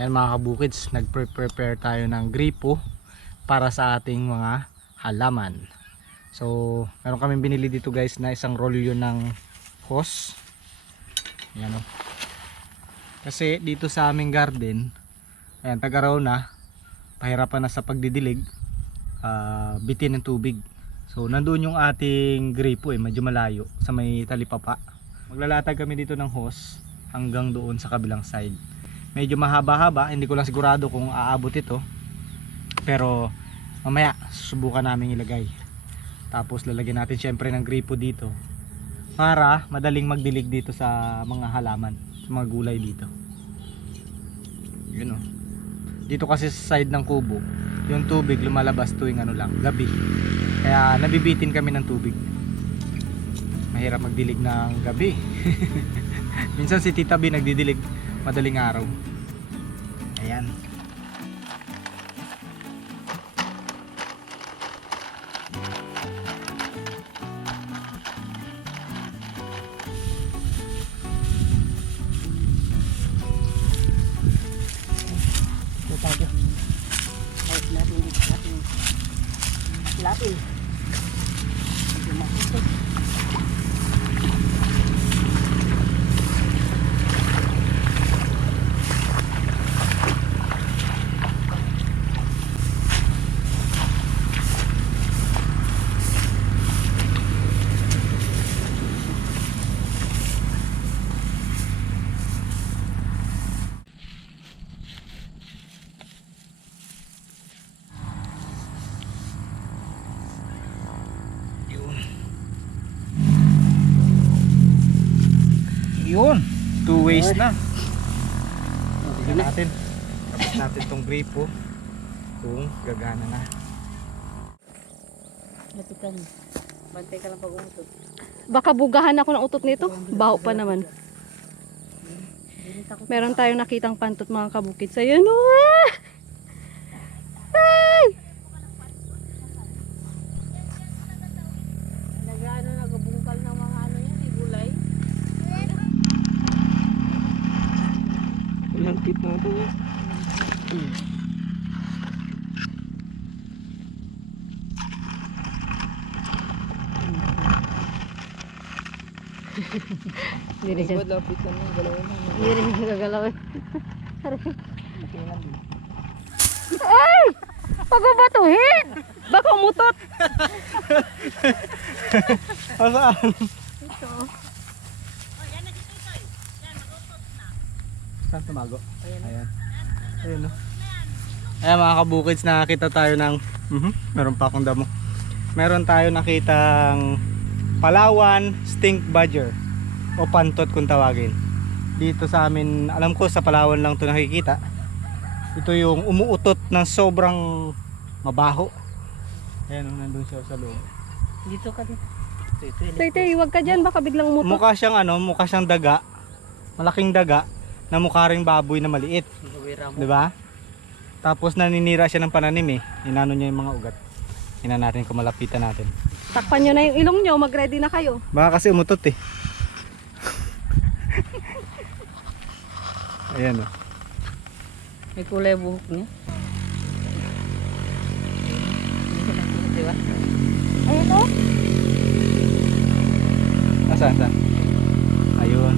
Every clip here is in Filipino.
Ayan mga kabukids, nagprepare tayo ng gripo para sa ating mga halaman. So meron kaming binili dito guys na isang rolyo ng hose. Ayan o. Kasi dito sa aming garden, ayan, tagaraw na, pahirapan na sa pagdidilig, bitin ng tubig. So nandoon yung ating gripo medyo malayo sa may talipapa. Maglalatag kami dito ng hose hanggang doon sa kabilang side. Medyo mahaba-haba, hindi ko lang sigurado kung aabot ito, pero mamaya susubukan namin ilagay. Tapos lalagyan natin syempre ng gripo dito para madaling magdilig dito sa mga halaman, sa mga gulay dito. Yun o. Dito kasi sa side ng kubo, yung tubig lumalabas tuwing gabi. Kaya nabibitin kami ng tubig. Mahirap magdilig ng gabi. Minsan si Tita B nagdidilig madaling araw. Ayan. Lapin. Yun, 2 ways na. Tingnan natin. Tapos natin tong gripo kung gagana na. Latikan. Bantay ka lang pag umutot. Baka bugahan ako ng utot nito. Baho pa naman. Meron tayong nakitang pantot mga kabukid. Sa yun. Nagabungkal ng mga gulay. Langkit na ito. Hindi rin siya. Lapit na ng galawin. Hindi rin siya gagalawin. Ay! Pagubatuhin! Baka umutot! Saan? Ito. Saan tumago? Ayan. Ayan o. Ayan mga kabukids, nakakita tayo ng meron pa akong damo. Meron tayo nakitang Palawan stink badger o pantot kung tawagin. Dito sa amin, alam ko sa Palawan lang ito nakikita. Ito yung umuutot ng sobrang mabaho. Ayan o, nandun siya sa loob. Dito ka din. Tay, huwag ka dyan. Baka biglang umutot. Mukha siyang daga. Malaking daga na mukha ring baboy na maliit. Di ba? Tapos naninira siya ng pananim Inano niya yung mga ugat. Tingnan natin kung malapitan natin. Takpan nyo na yung ilong nyo. Mag-ready na kayo. Baka kasi umutot Ayan o. May kulay buhok niya. Di ba? Ayun o. Saan? Ayun.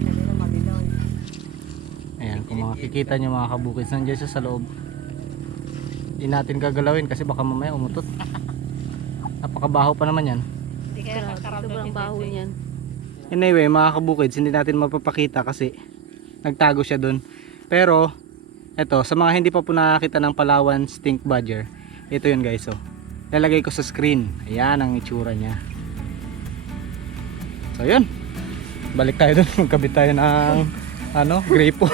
Kasi na malinaw. Ayan, kung makikita nyo mga kabukids, nandiyan siya sa loob. Hindi natin gagalawin kasi baka mamaya umutot. Napakabaho pa naman yan. Hindi kaya Sobrang baho niyan. Anyway mga kabukids, hindi natin mapapakita kasi nagtago siya dun. Pero eto, sa mga hindi pa po nakakita ng Palawan stink badger, ito yun guys. Lalagay ko sa screen. Ayan ang itsura niya. So yun, balik tayo dun. Magkabit tayo ng gripo.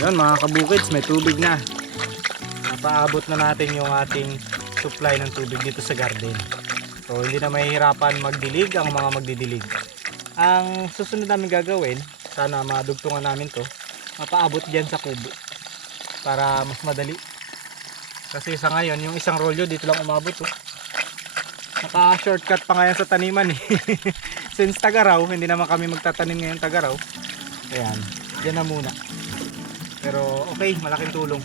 Yun mga kabukids, may tubig na. Napaabot na natin yung ating supply ng tubig dito sa garden. So hindi na mahihirapan magdilig ang mga magdidilig. Ang susunod namin gagawin, sana madugtungan namin to, mapaabot dyan sa kubo para mas madali. Kasi sa ngayon yung isang rolyo dito lang umabot Naka shortcut pa ngayon sa taniman since Tagaraw, hindi naman kami magtatanim ngayon Tagaraw. Ayan, dyan na muna. Pero okay, malaking tulong.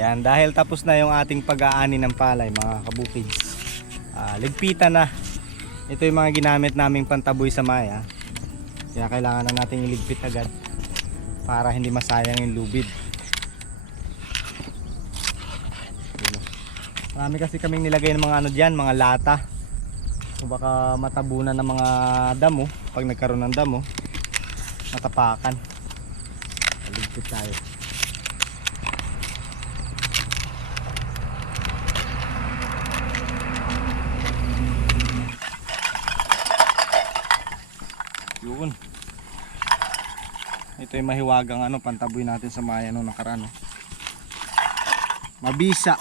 Ayan, dahil tapos na yung ating pag-aani ng palay mga kabukids, ligpitan na. Ito yung mga ginamit naming pantaboy sa maya. Kaya kailangan na nating iligpit agad para hindi masayang yung lubid. Marami kasi kaming nilagay ng mga ano dyan, mga lata. So baka matabunan ng mga damo. Pag nagkaroon ng damo, matapakan. Iligpit tayo. Yun. Ito yung mahiwagang ano, pantaboy natin sa maya nung nakaraan. Mabisa.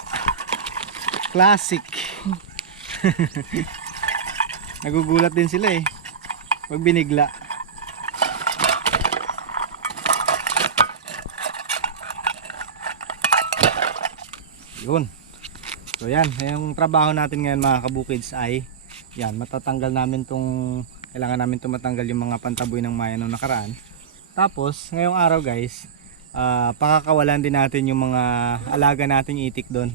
Classic. Nagugulat din sila eh. Pag binigla. Yun. So yan, yung trabaho natin ngayon mga kabukids ay yan, matatanggal namin tong, kailangan namin matanggal yung mga pantaboy ng maya nung nakaraan. Tapos ngayong araw guys, pakakawalan din natin yung mga alaga nating itik doon.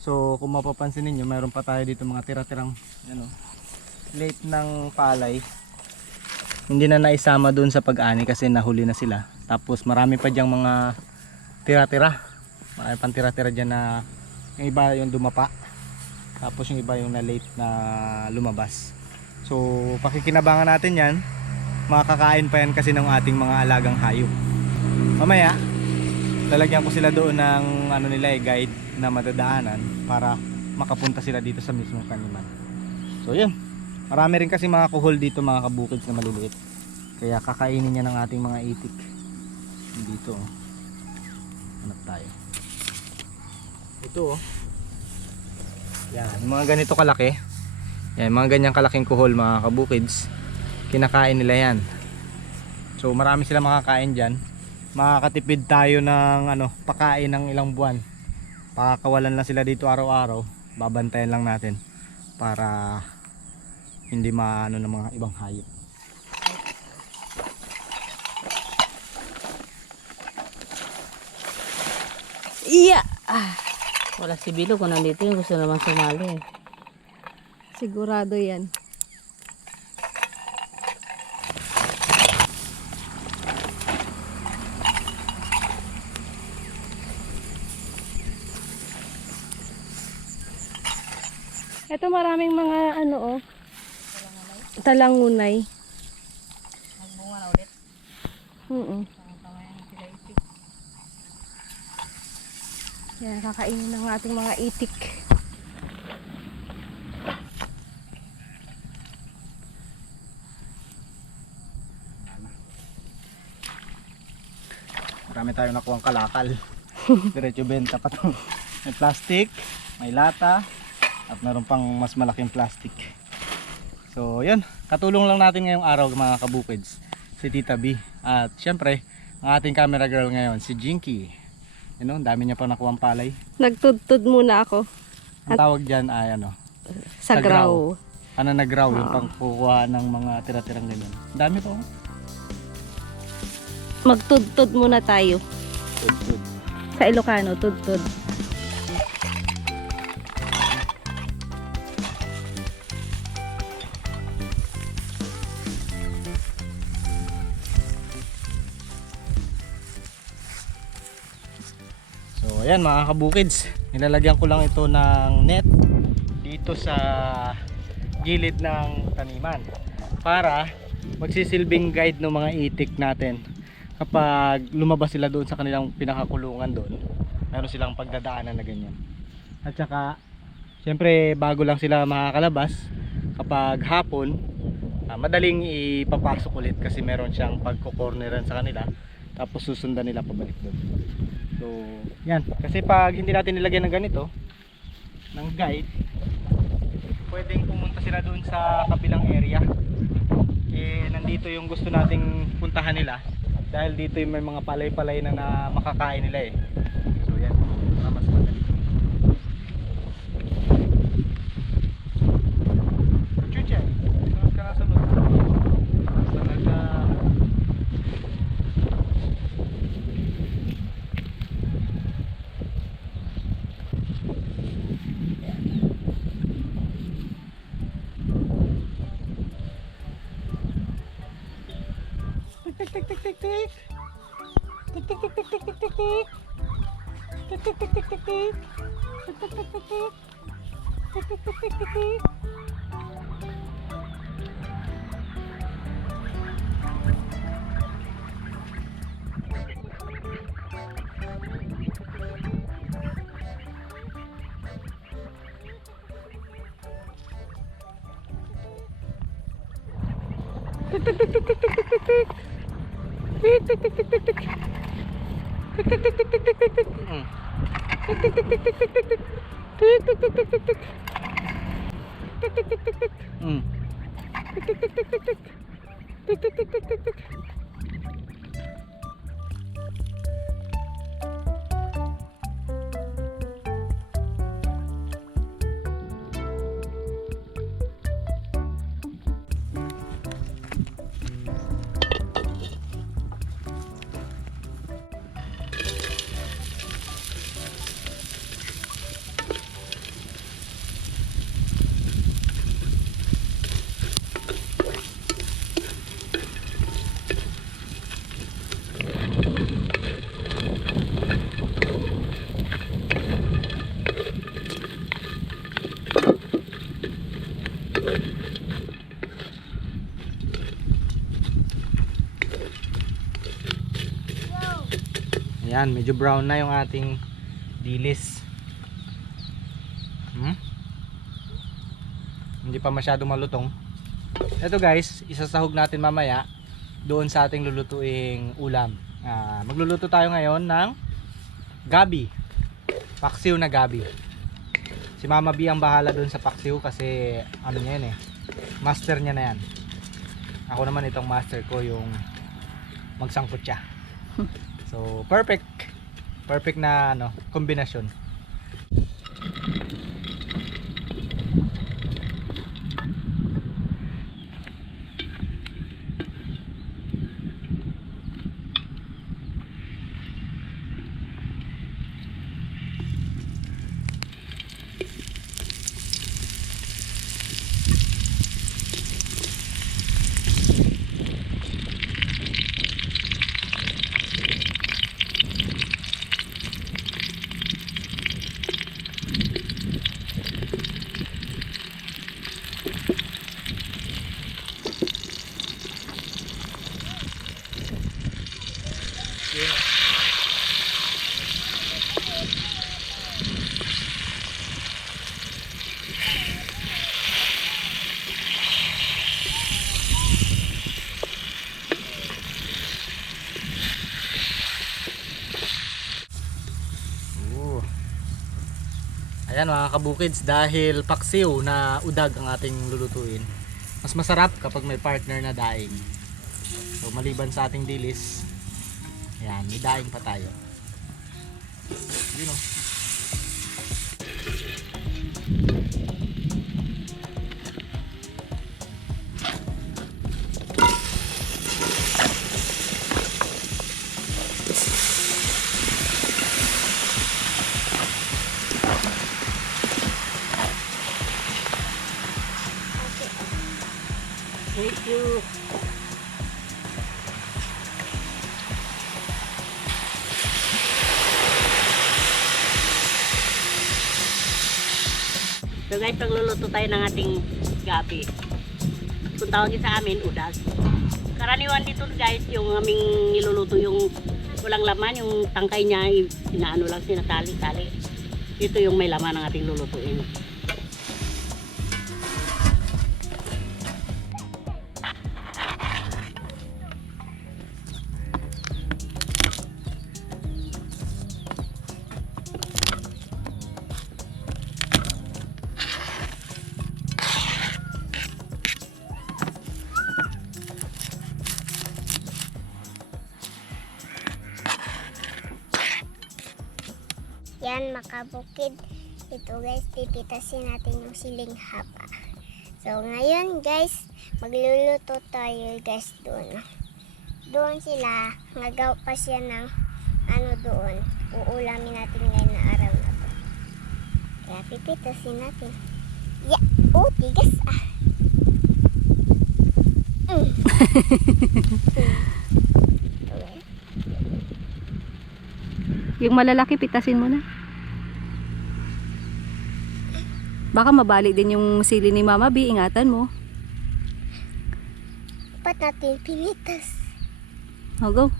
So kung mapapansin niyo, mayroon pa tayo dito mga tira-tirang ano, late ng palay. Hindi na naisama doon sa pag-ani kasi nahuli na sila. Tapos marami pa diyang mga tira-tira. Marami pang tira-tira diyan na yung iba yung dumapa. Tapos yung iba yung na late na lumabas. So pakikinabangan natin yan. Makakain pa yan kasi ng ating mga alagang hayop. Mamaya lalagyan ko sila doon ng ano nila guide na madadaanan para makapunta sila dito sa mismong taniman. So yun, marami rin kasi mga kuhol dito mga kabukids na maliliit. Kaya kakainin niya ng ating mga itik. Dito hanap tayo. Ito yan, mga ganito kalaki. Yan, mga ganyang kalaking kuhol mga kabukids, kinakain nila yan. So marami sila makakain dyan. Makakatipid tayo ng ano, pakain ng ilang buwan. Pakakawalan lang sila dito araw-araw. Babantayan lang natin para hindi maano ng mga ibang hayop. Iya! Wala si Bilo kung nandito yung gusto naman sumali. Sigurado yan. Ito maraming mga ano talangunay. Nagbunga na ulit. Yan, kakainin ng ating mga itik. Marami tayong nakuhang kalakal. Diretso benta pa to. May plastic, may lata, at meron pang mas malaking plastic. So yun, katulong lang natin ngayong araw mga kabukids, si Tita B. At syempre, ang ating camera girl ngayon, si Jinky. Ano, dami niya pa nakuhang palay. Nagtudtud muna ako. Ang tawag dyan ay ano, Sagraw. pananagraw, yung pangkukuha ng mga tira-tirang ganyan. Ang dami pa Magtudtud muna tayo. Tud. Sa Ilocano, tudtud. So ayan mga kabukids, nilalagyan ko lang ito ng net dito sa gilid ng taniman para magsisilbing guide ng mga itik natin. Kapag lumabas sila doon sa kanilang pinakakulungan doon, meron silang pagdadaanan na ganyan. At saka syempre bago lang sila makakalabas, kapag hapon madaling ipapasok ulit kasi meron siyang pagko-corneran sa kanila. Tapos susundan nila pabalik doon. So, yan. Kasi pag hindi natin nilagyan ng ganito, ng guide, pwedeng pumunta sila doon sa kabilang area. Eh, nandito yung gusto nating puntahan nila. Dahil dito yung may mga palay-palay na makakain nila eh. So, yan. Para mas madali. Chucha, sunod ka na sunod. Talaga. Tik tik tik tik tik. Tik tik tik tik tik tik tik tik. Tik tik tik tik tik tik. Tik tik tik tik tik. Tik tik tik tik tik tik. Tik tik tik tik tik tik tik tik tik. Tik tik tik tik tik tik. Tik tik tik tik tik tik tik tik. Tik tik tik tik tik tik tik tik. Tik tik tik tik tik tik. Tik tik tik tik tik. Tik tik tik tik tik tik. Tik tik tik tik tik tik. Ayan, medyo brown na yung ating dilis. Hindi pa masyado malutong. Ito guys, isasahog natin mamaya doon sa ating lulutuing ulam. Magluluto tayo ngayon ng gabi. Paksiw na gabi. Si Mama B ang bahala doon sa paksiw kasi ano niya yun eh. Master niya na yan. Ako naman itong master ko yung magsangkot siya. So, perfect. Perfect na ano, kombinasyon. Ayan mga kabukids, dahil paksiw na udag ang ating lulutuin, mas masarap kapag may partner na daing. So maliban sa ating dilis, ayan, may daing pa tayo. Yun o. Thank you. So guys, pagluluto tayo ng ating gabi. Kung tawagin sa amin, udag. Karaniwan dito guys, yung aming niluluto yung walang laman, yung tangkay niya, inaano lang, sinatali-tali. Ito yung may laman ng ating lulutuin. Yan, makabukid. Ito guys, pipitasin natin yung siling haba. So ngayon guys, magluluto tayo guys doon. Doon sila, nagaw pa siya ng ano doon. Uulamin natin ngayon na araw na to. Kaya pipitasin natin. Yeah! Oh, tigas ah! Okay. Yung malalaki, pitasin mo na. Baka mabali din yung sili ni Mama B. Ingatan mo. Ba't natin pinitas? O, go.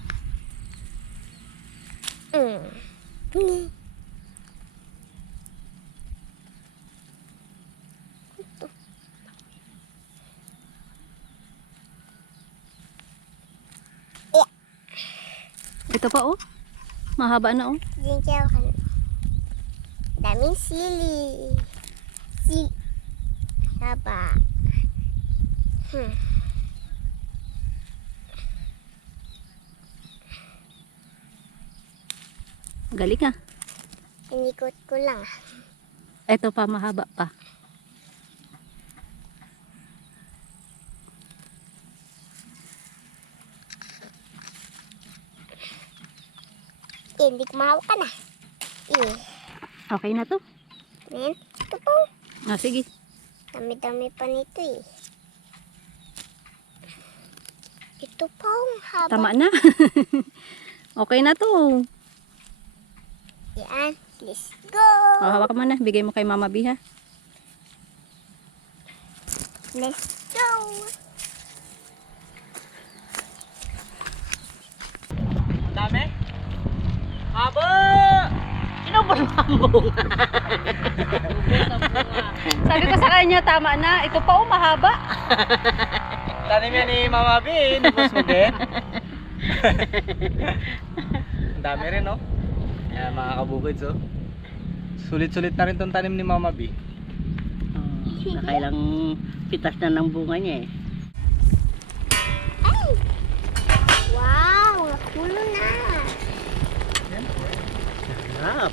Ito pa, oh. Mahaba na, oh. Diyan siya kan. Daming sili. Sili. Haba. Galing, ah. Inikot ko lang. Ito pa, mahaba pa. Hindi kumahawakan na. Okay na to. Men, ito po. Ah, sige. Dami-dami pa nito eh. Ito pa ang haba. Tama na. Okay na to. Yan. Let's go. O, hawak mo na. Bigay mo kay Mama B, ha. Let's go. Dami? Haba! Inubos ang bunga. Sabi ko sa kanya, tama na. Ito pa, oh, mahaba. Tanim yan ni Mama B, nabos mo din. Ang dami rin, no? Ayan, mga kabukids, oh. Sulit-sulit na rin tong tanim ni Mama B. Nakailang pitas na ng bunga niya eh. Ay! Wow! Nakulo na. Sarap.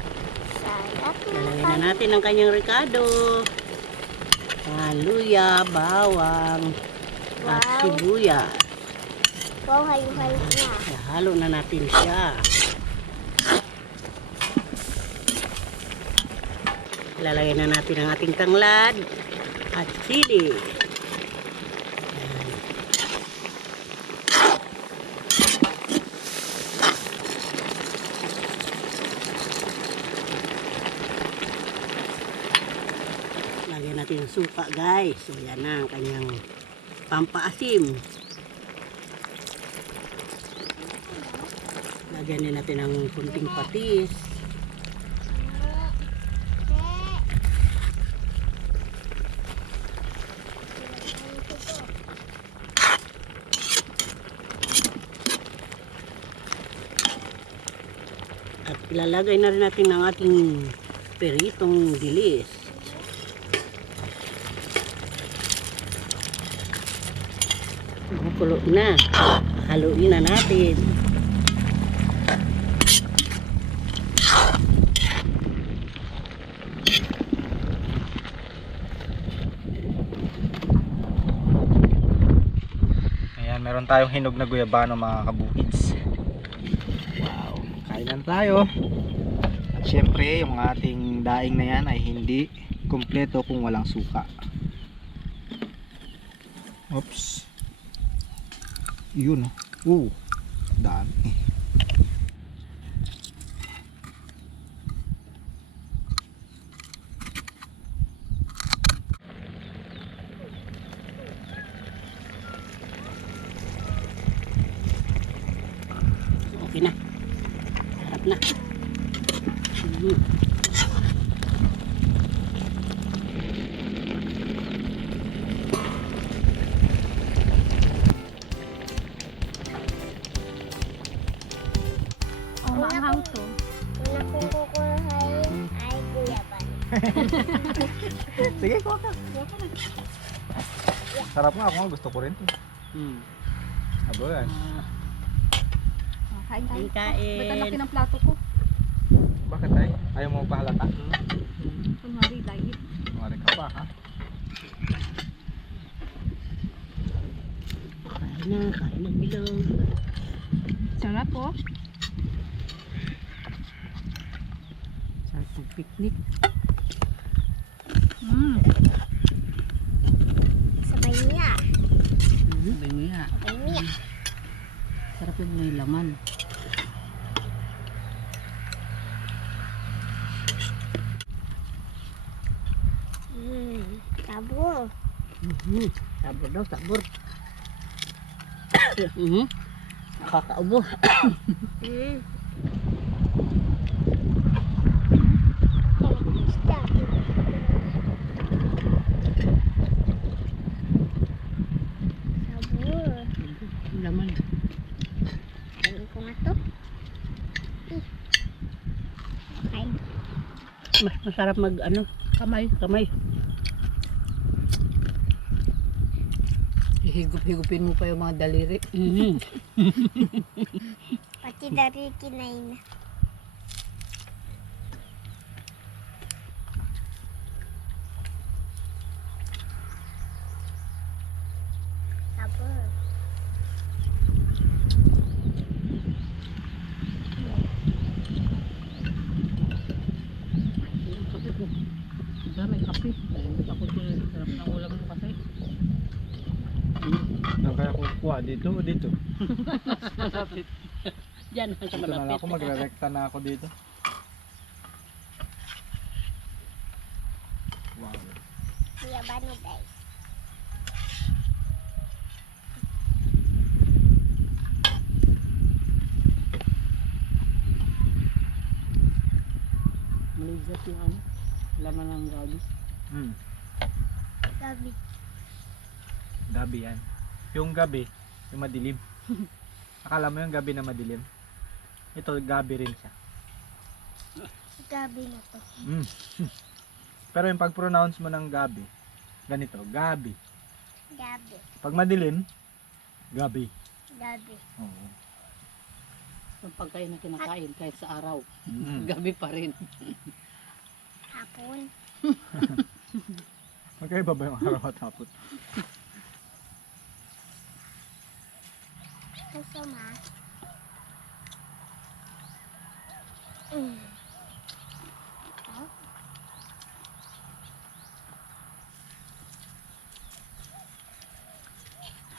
Sarap Lalagyan na. na natin ang kanyang ricado. Luya, bawang, at Wow. sibuyas. Wow, hayo-hayo na. Halo na natin siya. Lalagyan na natin ang ating tanglad at sili. Lagyan natin ang suka, guys. So yan na ang kanyang pampaasim. Lagyan din natin ang kunting patis. At ilalagay na rin natin ang ating peritong dilis. Kulo na. Haluin na natin. Ayan, meron tayong hinog na guyabano, mga kabukids. Wow, kainan tayo. At syempre, yung ating daing na yan ay hindi kumpleto kung walang suka. Oops. Yun, oh. Dami. Okay na. Harap na. Oh, maanghang to. Una kong kukuhain ay guyaban. Sige, kuha ka. Sarap nga, ako nga gusto ko rin to. Abo yan. Kain tayo. Kain. Ba't ang laki ng plato ko? Bakit tayo? Ayaw mo mo pahalata. Kunwari, diet. Mari ka pa ha. Kain ng bilog. Sarap po. Sarap ng picnic. Sabay niya. Sabay mo yan. Sabay niya. Sarap yung may laman. Sabor. Sabor daw, sabor. Nakakaubo. Mm. Isda. Sabor. Laman. Ayun ko nga to. Okay. Mas masarap mag ano, kamay. Higup-higupin mo pa yung mga daliri. Pati dari kinain na. Sabor. May kape. Ako yung sarap ng ulam mo kasi. Saan kaya kukuha? Dito o dito? Diyan, sa Ito na lang malapit. ako, magre-recta na ako dito. Wow. Kuya Bano guys. Maligat yung ano, laman ng gabi. Gabi. Gabi yan. Yung gabi, yung madilim. Akala mo yung gabi na madilim? Ito, gabi rin siya. Gabi na to. Pero yung pag-pronounce mo ng gabi, ganito, gabi. Gabi. Pag madilim, gabi. Gabi. Oo. Yung pagkain na kinakain kahit sa araw, Mm. gabi pa rin. Hapon. Magkaiba ba yung araw at hapon? Gusto ma.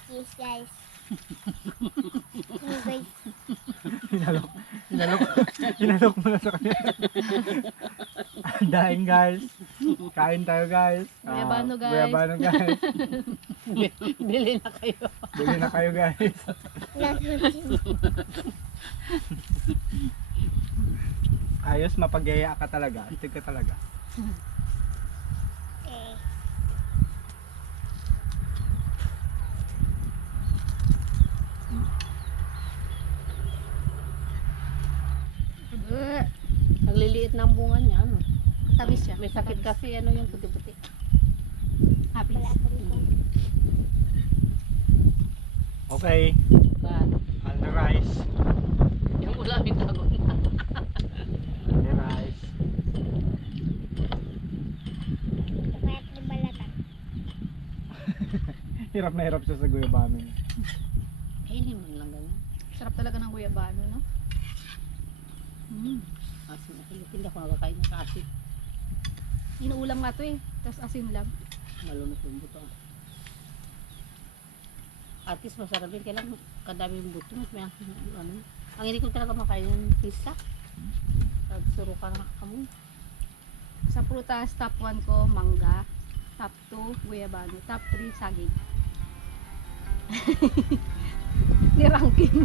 Yes guys. Yes guys. Hinalok mo na sa kanya. Daing guys. Kain tayo guys. Guyabano, guys. Guyabano guys. Bili na kayo. Bili na kayo guys. Ayos, mapag-yaya ka talaga. Astig ka talaga. Okay. Nagliliit na ang bunga niya. Ano? Tamis siya. May sakit kasi ano yung puti-puti. Happy. Wala akong ito. Okay, Kan. on the rice. Yung ulam itago na. The rice. Kapayat ni balatan. Hirap na hirap siya sa guyabano. Kainin mo lang ganyan. Sarap talaga ng guyabano, no? Asin na kayo. Hindi ako nakakain ng kasi. Inuulam nga to eh. Tapos asin lang. Malunok yung buto. At least masarap yun. Kailangan kadami yung buto. May ano. Ang hindi ko talaga makain yung pizza. Suro ka na kamo. Sa prutas, top 1 ko, mangga. Top 2, guyabano. Top 3, saging. Ni ranking.